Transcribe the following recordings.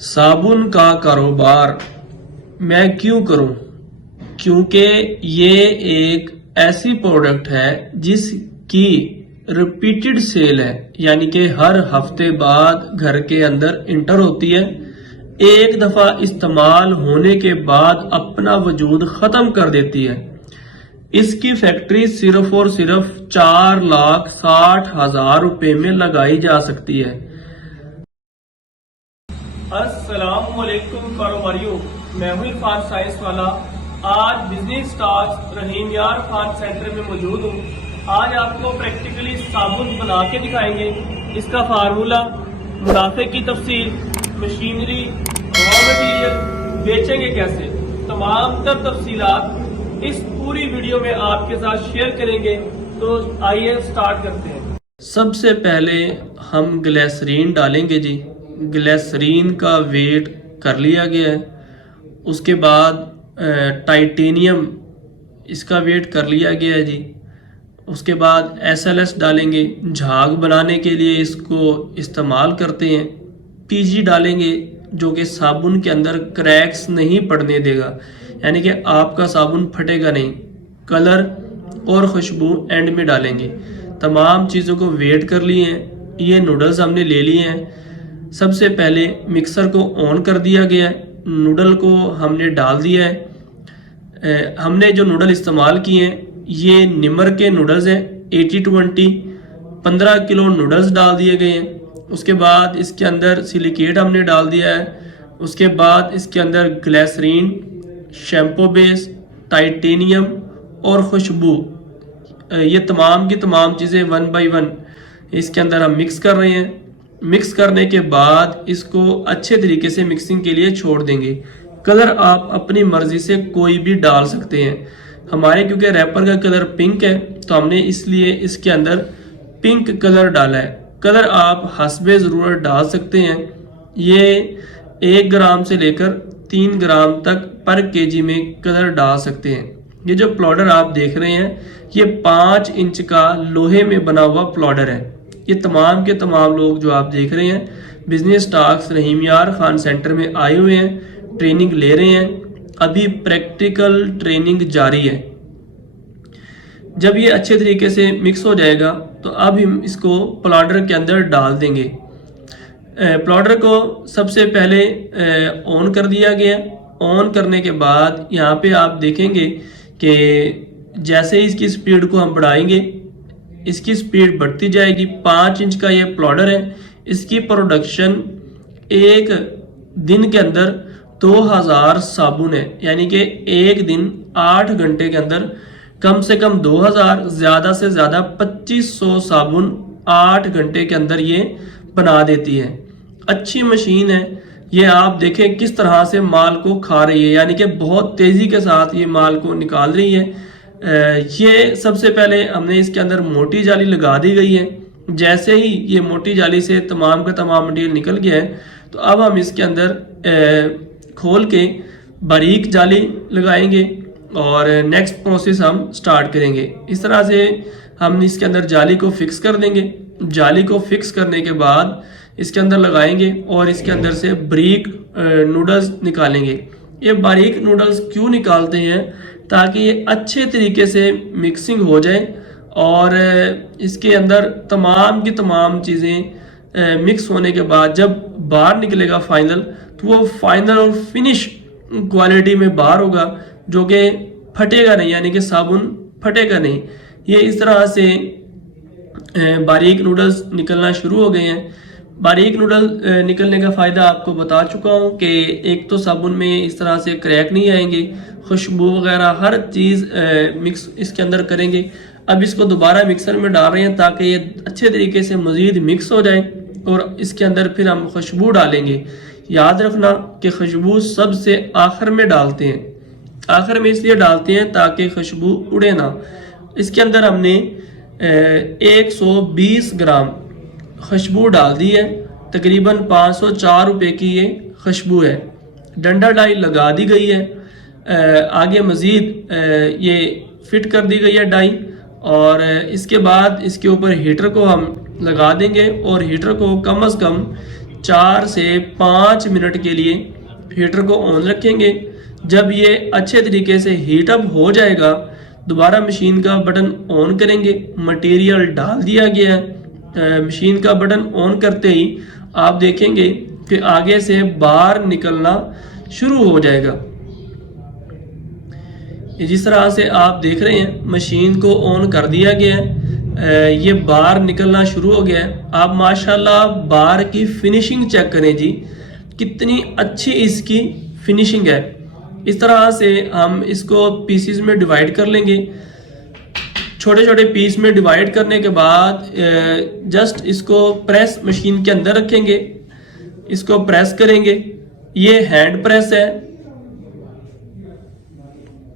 साबुन का कारोबार मैं क्यों करूं? क्योंकि ये एक ऐसी प्रोडक्ट है जिसकी रिपीटेड सेल है, यानी कि हर हफ्ते बाद घर के अंदर इंटर होती है। एक दफा इस्तेमाल होने के बाद अपना वजूद खत्म कर देती है। इसकी फैक्ट्री सिर्फ और सिर्फ 4,60,000 रुपए में लगाई जा सकती है। अस्सलामुअलैकुम कारोबारियों, मैं हूं इरफान साइंस वाला। आज बिजनेस स्टार्स रहीम यार खान सेंटर में मौजूद हूं। आज आपको प्रैक्टिकली साबुन बना के दिखाएंगे, इसका फार्मूला, मुनाफे की तफसील, मशीनरी, रॉ मटेरियल, बेचेंगे कैसे, तमाम तर तफसीलात इस पूरी वीडियो में आपके साथ शेयर करेंगे। तो आइए स्टार्ट करते हैं। सबसे पहले हम ग्लिसरीन डालेंगे जी। ग्लिसरीन का वेट कर लिया गया है। उसके बाद टाइटेनियम, इसका वेट कर लिया गया है जी। उसके बाद SLS डालेंगे, झाग बनाने के लिए इसको इस्तेमाल करते हैं। PG डालेंगे जो कि साबुन के अंदर क्रैक्स नहीं पड़ने देगा, यानी कि आपका साबुन फटेगा नहीं। कलर और खुशबू एंड में डालेंगे। तमाम चीज़ों को वेट कर लिए हैं। ये नूडल्स हमने ले लिए हैं। सबसे पहले मिक्सर को ऑन कर दिया गया है, नूडल को हमने डाल दिया है। हमने जो नूडल इस्तेमाल किए हैं ये निमर के नूडल्स हैं 80-20। 15 किलो नूडल्स डाल दिए गए हैं। उसके बाद इसके अंदर सिलिकेट हमने डाल दिया है। उसके बाद इसके अंदर ग्लिसरीन, शैम्पू बेस, टाइटेनियम और खुशबू, ये तमाम की तमाम चीज़ें 1 बाय 1 इसके अंदर हम मिक्स कर रहे हैं। मिक्स करने के बाद इसको अच्छे तरीके से मिक्सिंग के लिए छोड़ देंगे। कलर आप अपनी मर्जी से कोई भी डाल सकते हैं। हमारे क्योंकि रैपर का कलर पिंक है तो हमने इसलिए इसके अंदर पिंक कलर डाला है। कलर आप हस्बे ज़रूरत डाल सकते हैं। ये 1 ग्राम से लेकर 3 ग्राम तक पर केजी में कलर डाल सकते हैं। ये जो प्लाउडर आप देख रहे हैं ये 5 इंच का लोहे में बना हुआ प्लाउडर है। ये तमाम के तमाम लोग जो आप देख रहे हैं बिजनेस स्टार्स रहीम यार खान सेंटर में आए हुए हैं, ट्रेनिंग ले रहे हैं। अभी प्रैक्टिकल ट्रेनिंग जारी है। जब ये अच्छे तरीके से मिक्स हो जाएगा तो अब हम इसको प्लाउडर के अंदर डाल देंगे। प्लाउडर को सबसे पहले ऑन कर दिया गया। ऑन करने के बाद यहाँ पे आप देखेंगे कि जैसे इसकी स्पीड को हम बढ़ाएंगे इसकी स्पीड बढ़ती जाएगी। 5 इंच का ये प्लाउडर है। इसकी प्रोडक्शन एक दिन के अंदर 2000 साबुन है, यानी कि एक दिन 8 घंटे के अंदर कम से कम 2000, ज़्यादा से ज़्यादा 2500 साबुन 8 घंटे के अंदर ये बना देती है। अच्छी मशीन है। ये आप देखें किस तरह से माल को खा रही है, यानी कि बहुत तेज़ी के साथ ये माल को निकाल रही है। ये सबसे पहले हमने इसके अंदर मोटी जाली लगा दी गई है। जैसे ही ये मोटी जाली से तमाम का तमाम मटीरियल निकल गया है तो अब हम इसके अंदर खोल के बारीक जाली लगाएंगे और नेक्स्ट प्रोसेस हम स्टार्ट करेंगे। इस तरह से हम इसके अंदर जाली को फिक्स कर देंगे। जाली को फिक्स करने के बाद इसके अंदर लगाएंगे और इसके अंदर से बारीक नूडल्स निकालेंगे। ये बारीक नूडल्स क्यों निकालते हैं? ताकि ये अच्छे तरीके से मिक्सिंग हो जाए और इसके अंदर तमाम की तमाम चीज़ें मिक्स होने के बाद जब बाहर निकलेगा फाइनल, तो वो फाइनल और फिनिश क्वालिटी में बाहर होगा, जो कि फटेगा नहीं, यानी कि साबुन फटेगा नहीं। ये इस तरह से बारीक नूडल्स निकलना शुरू हो गए हैं। बारीक नूडल निकलने का फ़ायदा आपको बता चुका हूँ कि एक तो साबुन में इस तरह से क्रैक नहीं आएंगे, खुशबू वगैरह हर चीज़ मिक्स इसके अंदर करेंगे। अब इसको दोबारा मिक्सर में डाल रहे हैं ताकि ये अच्छे तरीके से मज़ीद मिक्स हो जाए और इसके अंदर फिर हम खुशबू डालेंगे। याद रखना कि खुशबू सबसे आखिर में डालते हैं। आखिर में इसलिए डालते हैं ताकि खुशबू उड़े ना। इसके अंदर हमने 120 ग्राम खुशबू डाल दी है। तकरीबन 504 रुपये की ये खुशबू है। डंडा डाई लगा दी गई है। आगे मज़ीद ये फिट कर दी गई है डाई और इसके बाद इसके ऊपर हीटर को हम लगा देंगे और हीटर को कम अज़ कम 4 से 5 मिनट के लिए हीटर को ऑन रखेंगे। जब ये अच्छे तरीके से हीट अप हो जाएगा, दोबारा मशीन का बटन ऑन करेंगे। मटेरियल डाल दिया गया है। मशीन का बटन ऑन करते ही आप देखेंगे कि आगे से बाहर निकलना शुरू हो जाएगा। जिस तरह से आप देख रहे हैं, मशीन को ऑन कर दिया गया है, ये बाहर निकलना शुरू हो गया है। आप माशाल्लाह बाहर की फिनिशिंग चेक करें जी, कितनी अच्छी इसकी फिनिशिंग है। इस तरह से हम इसको पीसेस में डिवाइड कर लेंगे। छोटे छोटे पीस में डिवाइड करने के बाद जस्ट इसको प्रेस मशीन के अंदर रखेंगे, इसको प्रेस करेंगे। ये हैंड प्रेस है।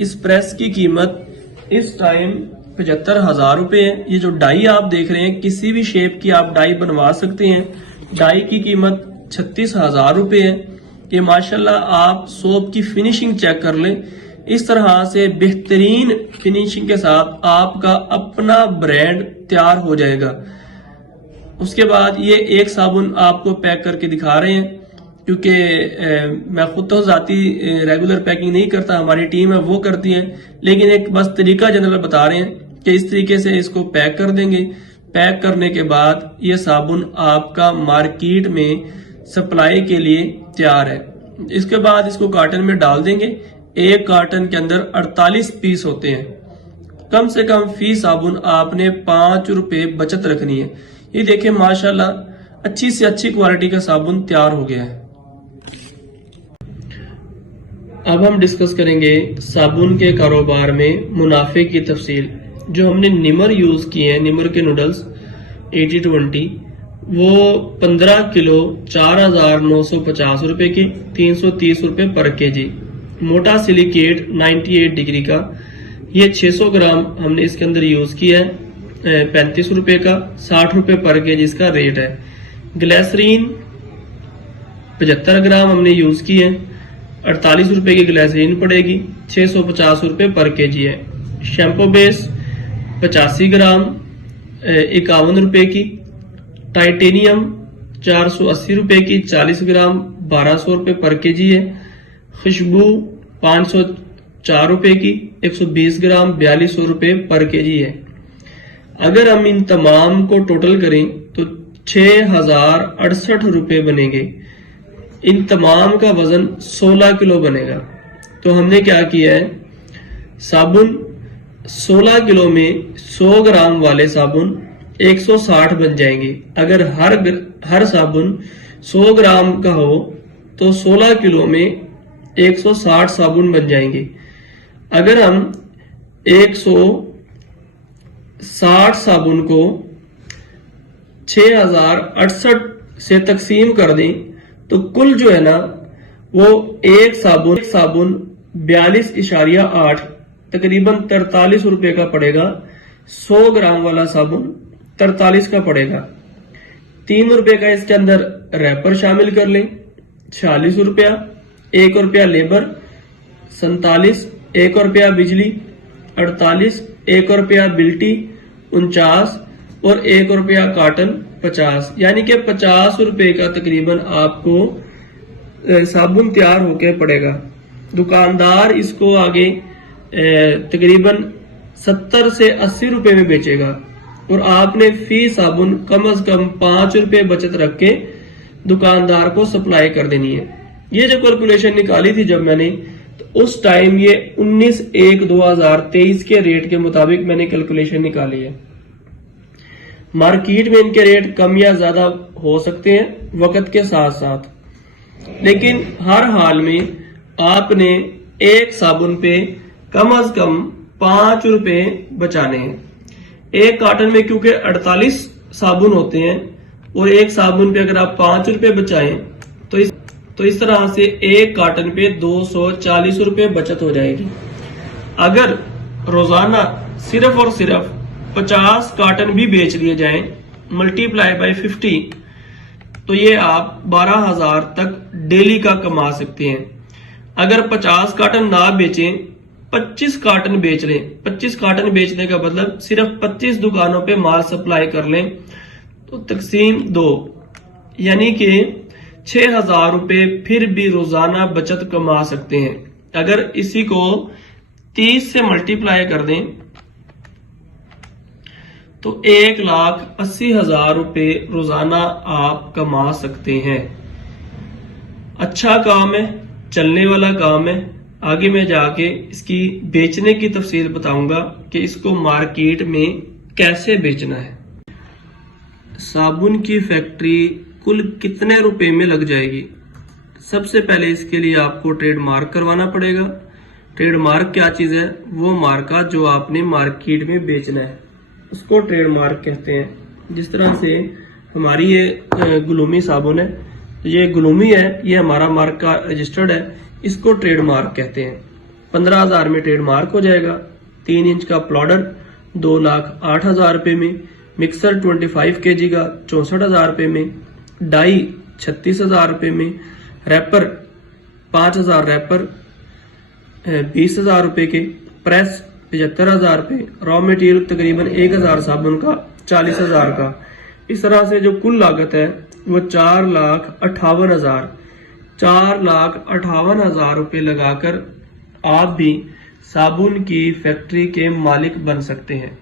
इस प्रेस की कीमत इस टाइम 75,000 रुपये है। ये जो डाई आप देख रहे हैं, किसी भी शेप की आप डाई बनवा सकते हैं। डाई की कीमत 36,000 रुपये है। ये माशाल्लाह आप सोप की फिनिशिंग चेक कर लें। इस तरह से बेहतरीन फिनिशिंग के साथ आपका अपना ब्रांड तैयार हो जाएगा। उसके बाद ये एक साबुन आपको पैक करके दिखा रहे हैं, क्योंकि मैं खुद तो जाती रेगुलर पैकिंग नहीं करता, हमारी टीम है वो करती है, लेकिन एक बस तरीका जनरल बता रहे हैं कि इस तरीके से इसको पैक कर देंगे। पैक करने के बाद ये साबुन आपका मार्केट में सप्लाई के लिए तैयार है। इसके बाद इसको कार्टन में डाल देंगे। एक कार्टन के अंदर 48 पीस होते हैं। कम से कम फी साबुन आपने 5 रुपए बचत रखनी है। ये देखें माशाल्लाह अच्छी से अच्छी क्वालिटी का साबुन तैयार हो गया है। अब हम डिस्कस करेंगे साबुन के कारोबार में मुनाफे की तफसील। जो हमने निमर यूज किए हैं, निमर के नूडल्स 80-20, वो 15 किलो 4,950 रुपए की, 330 रुपए पर केजी। मोटा सिलिकेट 98 डिग्री का, ये 600 ग्राम हमने इसके अंदर यूज किया है, 35 रुपए का, 60 रुपए पर केजी इसका रेट है। ग्लिसरीन 75 ग्राम हमने यूज की है, 48 रुपए की ग्लिसरीन पड़ेगी, 650 रुपए पर केजी है। शैम्पू बेस 85 ग्राम 51 रुपए की। टाइटेनियम 480 रुपए की, 40 ग्राम 1200 रुपए पर केजी है। खुशबू 504 रुपए की, 120 ग्राम 4200 रुपए पर केजी है। अगर हम इन तमाम को टोटल करें तो 6,068 रुपए बनेंगे। इन तमाम का वजन 16 किलो बनेगा। तो हमने क्या किया है, साबुन 16 किलो में 100 ग्राम वाले साबुन 160 बन जाएंगे। अगर हर साबुन 100 ग्राम का हो तो 16 किलो में 160 साबुन बन जाएंगे। अगर हम 160 साबुन को 6,068 से तकसीम कर दें तो कुल जो है ना, वो एक साबुन 42.8 तकरीबन 43 रुपए का पड़ेगा। 100 ग्राम वाला साबुन 43 का पड़ेगा। 3 रुपए का इसके अंदर रैपर शामिल कर लें, 46 रुपया। 1 रुपया लेबर 47, 1 रुपया बिजली 48, 1 रुपया बिल्टी 49 और 1 रुपया काटन 50, यानी कि 50 रुपए का तकरीबन आपको साबुन तैयार होकर पड़ेगा। दुकानदार इसको आगे तकरीबन 70 से 80 रुपए में बेचेगा और आपने फी साबुन कम से कम 5 रुपए बचत रख के दुकानदार को सप्लाई कर देनी है। ये जो कैलकुलेशन निकाली थी जब मैंने, तो उस टाइम ये 19/1/2023 के रेट के मुताबिक मैंने कैलकुलेशन निकाली है। मार्केट में इनके रेट कम या ज्यादा हो सकते हैं वक्त के साथ साथ, लेकिन हर हाल में आपने एक साबुन पे कम से कम 5 रुपए बचाने हैं। एक कार्टन में क्योंकि 48 साबुन होते हैं और एक साबुन पे अगर आप 5 रुपए बचाएं तो इस तरह से एक कार्टन पे 240 रुपए बचत हो जाएगी। अगर रोजाना सिर्फ और सिर्फ 50 कार्टन भी बेच लिए जाएं, मल्टीप्लाई बाय 50, तो ये आप 12,000 तक डेली का कमा सकते हैं। अगर 50 कार्टन ना बेचें, 25 कार्टन बेच लें। 25 कार्टन बेचने का मतलब सिर्फ 25 दुकानों पे माल सप्लाई कर लें, तो तकसीम 2 यानी कि 6,000 रुपए फिर भी रोजाना बचत कमा सकते हैं। अगर इसी को 30 से मल्टीप्लाई कर दें तो 1,80,000 रुपए रोजाना आप कमा सकते हैं। अच्छा काम है, चलने वाला काम है। आगे मैं जाके इसकी बेचने की तफसील बताऊंगा कि इसको मार्केट में कैसे बेचना है। साबुन की फैक्ट्री कुल कितने रुपए में लग जाएगी? सबसे पहले इसके लिए आपको ट्रेडमार्क करवाना पड़ेगा। ट्रेडमार्क क्या चीज है? वो मार्का जो आपने मार्केट में बेचना है उसको ट्रेडमार्क कहते हैं। जिस तरह से हमारी ये गुलूमी साबुन है, तो ये गुलूमी है, ये हमारा मार्क का रजिस्टर्ड है, इसको ट्रेडमार्क कहते हैं। 15,000 में ट्रेडमार्क हो जाएगा। 3 इंच का प्लॉडर 2,08,000 रुपए में, मिक्सर 25 kg का 64,000 रुपए में, डाई 36,000 रुपए में, रैपर 5,000 रैपर 20,000 रुपए के, प्रेस 75,000 रुपए, रॉ मटेरियल तकरीबन 1,000 साबुन का 40,000 का। इस तरह से जो कुल लागत है वो 4,58,000 रुपए लगाकर आप भी साबुन की फैक्ट्री के मालिक बन सकते हैं।